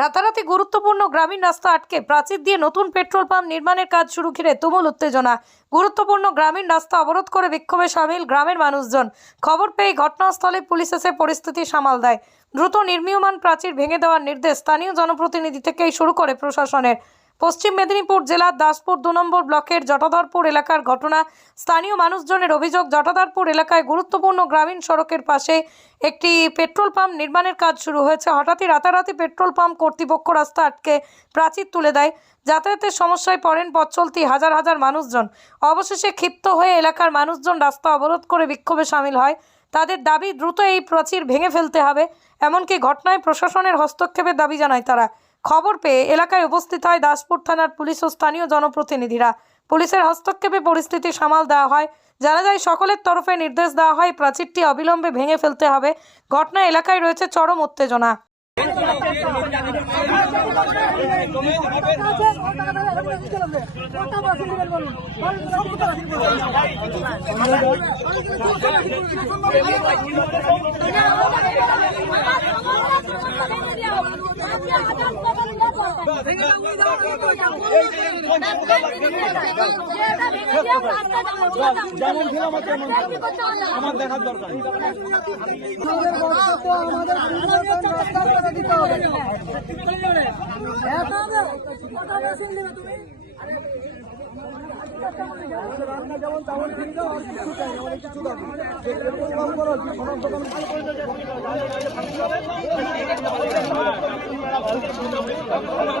রাতারাতি গুরুত্বপূর্ণ গ্রামীণ রাস্তা আটকে প্রাচীর দিয়ে নতুন পেট্রোল পাম্প নির্মাণের কাজ শুরু ঘিরে তুমুল উত্তেজনা। গুরুত্বপূর্ণ গ্রামীণ রাস্তা অবরোধ করে বিক্ষোভে সামিল গ্রামের মানুষজন। খবর পেয়ে ঘটনাস্থলে পুলিশ এসে পরিস্থিতি সামাল দেয়। দ্রুত নির্মীয়মান প্রাচীর ভেঙে দেওয়ার নির্দেশ স্থানীয় জনপ্রতিনিধি থেকেই শুরু করে প্রশাসনের। পশ্চিম মেদিনীপুর জেলার দাসপুর দু নম্বর ব্লকের জটাধরপুর এলাকার ঘটনা। স্থানীয় মানুষজনের অভিযোগ, জটাধরপুর এলাকায় গুরুত্বপূর্ণ গ্রামীণ সড়কের পাশে একটি পেট্রোল পাম্প নির্মাণের কাজ শুরু হয়েছে। হঠাৎই রাতারাতি পেট্রোল পাম্প কর্তৃপক্ষ রাস্তা আটকে প্রাচীর তুলে দেয়। যাতায়াতের সমস্যায় পড়েন পথ চলতি হাজার হাজার মানুষজন। অবশেষে ক্ষিপ্ত হয়ে এলাকার মানুষজন রাস্তা অবরোধ করে বিক্ষোভে সামিল হয়। তাদের দাবি, দ্রুত এই প্রাচীর ভেঙে ফেলতে হবে। এমনকি ঘটনায় প্রশাসনের হস্তক্ষেপের দাবি জানায় তারা। খবর পেয়ে এলাকায় উপস্থিত হয় দাসপুর থানার পুলিশ ও স্থানীয় জনপ্রতিনিধিরা। পুলিশের হস্তক্ষেপে পরিস্থিতি সামাল দেওয়া হয়। জানা যায়, সকলের তরফে নির্দেশ দেওয়া হয় প্রাচীরটি অবিলম্বে ভেঙে ফেলতে হবে। ঘটনা এলাকায় রয়েছে চরম উত্তেজনা। যেমন ছিল আমার তেমন আমার দেখার দরকার আমাদের রাস্তা করে দিতে হবে কিছু চাই না, আমাদের কিছু দাও না। যে করো, যে দোকান ভালো করে দাও। ভালো না আবার রাস্তা ব্লক করে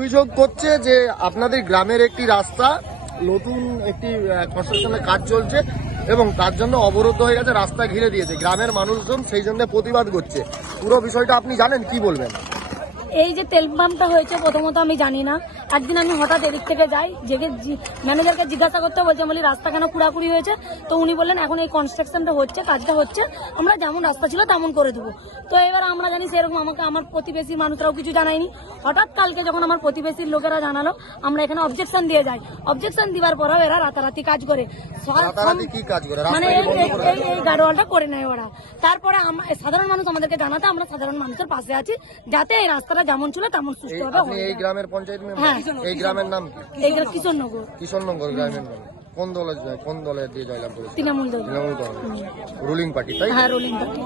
অভিযোগ করছে যে আপনাদের গ্রামের একটি রাস্তা নতুন একটি কনস্ট্রাকশনের কাজ চলছে এবং তার জন্য অবরুদ্ধ হয়ে গেছে, রাস্তা ঘিরে দিয়েছে। গ্রামের মানুষজন সেই জন্য প্রতিবাদ করছে। পুরো বিষয়টা আপনি জানেন, কি বলবেন? এই যে তেল পাম্পটা হয়েছে, প্রথমত আমি জানি না। একদিন আমি হঠাৎ এদিক থেকে যাই জেগে ম্যানেজারকে জিজ্ঞাসা করতে বলছে বলি রাস্তা কেন পুরাপুরি হয়েছে? তো উনি বললেন এখন এই কনস্ট্রাকশনটা হচ্ছে কাজটা হচ্ছে আমরা যেমন রাস্তা ছিল তেমন করে দেবো। তো এবার আমরা জানি সেরকম আমাকে আমার প্রতিবেশীর মানুষরাও কিছু জানায়নি। হঠাৎ কালকে যখন আমার প্রতিবেশীর লোকেরা জানালো আমরা এখানে অবজেকশন দিয়ে যাই। অবজেকশন দেওয়ার পরেও এরা রাতারাতি কাজ করে। মানে এই গাড়োয়ালটা করে নেয় ওরা। তারপরে সাধারণ মানুষ আমাদেরকে জানাতে আমরা সাধারণ মানুষের পাশে আছি যাতে এই রাস্তাটা যেমন ছিল তেমন সুস্থভাবে এই গ্রামের পঞ্চায়েত হ্যাঁ। এই গ্রামের নাম কি? কিশোরনগর। কিশোরনগর। গ্রামের নাম। কোন দলে কোন দলে দিয়ে জয়লাভ করেছে? তৃণমূল দল। তৃণমূল কংগ্রেস রুলিং পার্টি তাই হ্যাঁ রুলিং পার্টি।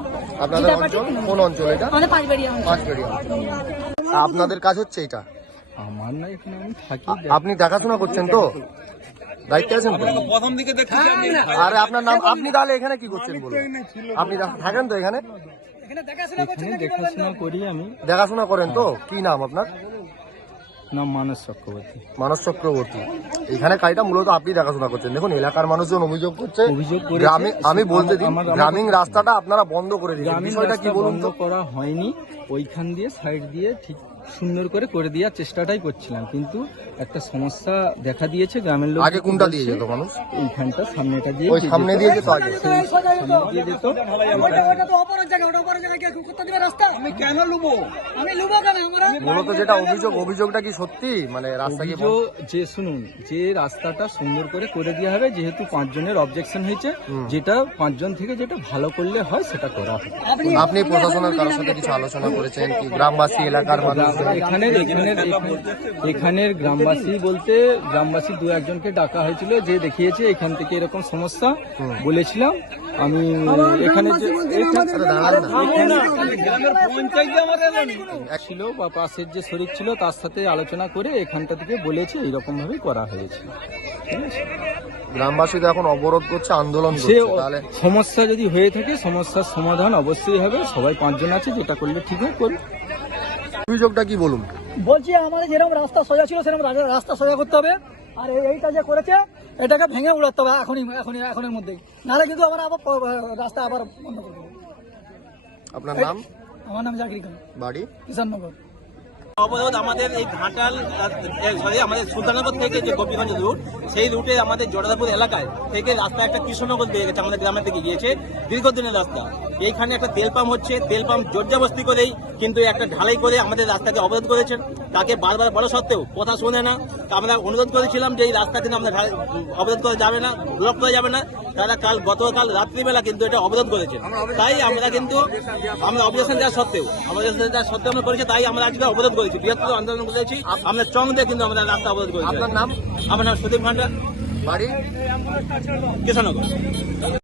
আপনাদের অঞ্চল? কোন অঞ্চল এটা? আমাদের পাঁচবাড়িয়া অঞ্চল। পাঁচবেড়ি অঞ্চল। আপনাদের কাজ হচ্ছে এটা আমার না এখানে আমি থাকি। আপনি দেখাশোনা করছেন তো? দায়িত্বে আছেন তো? প্রথম দিকে দেখছি আরে আপনার নাম আপনি তাহলে এখানে কি করছেন বলুন? আপনি থাকেন তো এখানে? এখানে দেখাশোনা করি আমি। দেখাশোনা করেন তো? কি নাম আপনার? নাম মানস চক্রবর্তী। মানস চক্রবর্তী। এখানে কাজটা মূলত আপনি দেখাশোনা করছেন। দেখুন এলাকার মানুষজন অভিযোগ করছে অভিযোগ। গ্রামে আমি বলতে দিন গ্রামীণ রাস্তাটা আপনারা বন্ধ করে দিন বিষয়টা কি বলুন তো? করা হয়নি। ওইখান দিয়ে সাইড দিয়ে ঠিক সুন্দর করে করে দেওয়ার চেষ্টাটাই করছিলাম কিন্তু একটা সমস্যা দেখা দিয়েছে গ্রামের লোক আগে কোনটা দিয়ে যেত মানুষ এইখানটা সামনেটা দিয়ে ওই সামনে দিয়ে যেত আগে। সামনে দিয়ে যেত। ওটা ওটা তো জায়গা ওটা জায়গায় কি করতে দিবে রাস্তা? আমি কেন লুবো? আমি লুবো কেন? আমরা মূলত যেটা অভিযোগ অভিযোগটা কি সত্যি? মানে রাস্তা কি যে শুনুন যে রাস্তাটা সুন্দর করে করে দেওয়া হবে যেহেতু পাঁচজনের অবজেকশন হয়েছে যেটা পাঁচজন থেকে যেটা ভালো করলে হয় সেটা করা হবে। আপনি প্রশাসনের কারোর সাথে কিছু আলোচনা করেছেন কি? গ্রামবাসী এলাকার মানুষ? এখানের এখানের এখানের গ্রামবাসী বলতে গ্রামবাসী দু একজনকে ডাকা হয়েছিল যে দেখিয়েছে এখান থেকে এরকম সমস্যা বলেছিলাম। আমি এখানে যে ছিল বা পাশের যে শরীর ছিল তার সাথে আলোচনা করে এখানটা থেকে বলেছে এইরকম ভাবে করা হয়েছে। ঠিক আছে? গ্রামবাসী এখন অবরোধ করছে আন্দোলন তাহলে সমস্যা যদি হয়ে থাকে সমস্যার সমাধান অবশ্যই হবে। সবাই পাঁচজন আছে যেটা করলে ঠিক হবে করুন অভিযোগটা কি বলুন? বলছি আমাদের যেরকম রাস্তা সোজা ছিল সেরকম রাস্তা সোজা করতে হবে। আর এই- এইটা যে করেছে এটাকে ভেঙে উড়াতে হবে এখনই এখনই এখনের মধ্যেই। নাহলে কিন্তু আমার আবার রাস্তা আবার বন্ধ করব আপনার নাম? আমার নাম জাকির খান। বাড়ি? কিষাননগর। অবরোধ আমাদের এই ঘাটাল সরি আমাদের সুলতানগর থেকে যে গোপীগঞ্জ রুট, সেই রুটে আমাদের জোড়াদাপুর এলাকায় থেকে রাস্তা একটা কৃষ্ণনগর দিয়ে গেছে, আমাদের গ্রামের দিকে গিয়েছে, দীর্ঘদিনের রাস্তা। এইখানে একটা তেল পাম্প হচ্ছে, তেল পাম্প জোরজাবস্তি করেই কিন্তু একটা ঢালাই করে আমাদের রাস্তাকে অবরোধ করেছেন। তাকে বারবার বলা সত্ত্বেও কথা শোনে না। আমরা অনুরোধ করেছিলাম যে এই রাস্তা কিন্তু আমরা অবরোধ করা যাবে না ব্লক করা যাবে না। তারা কাল গতকাল রাত্রিবেলা কিন্তু এটা অবরোধ করেছে। তাই আমরা কিন্তু আমরা অবজেকশন দেওয়া সত্ত্বেও অবজেকশন দেওয়া সত্ত্বেও আমরা করেছি তাই আমরা আজকে অবরোধ করেছি। বৃহত্তর আন্দোলন করেছি। আমরা চং দিয়ে কিন্তু আমরা রাস্তা অবরোধ করেছি। আপনার নাম? আমার নাম সুদীপ ভান্ডার। বাড়ি? কৃষ্ণনগর।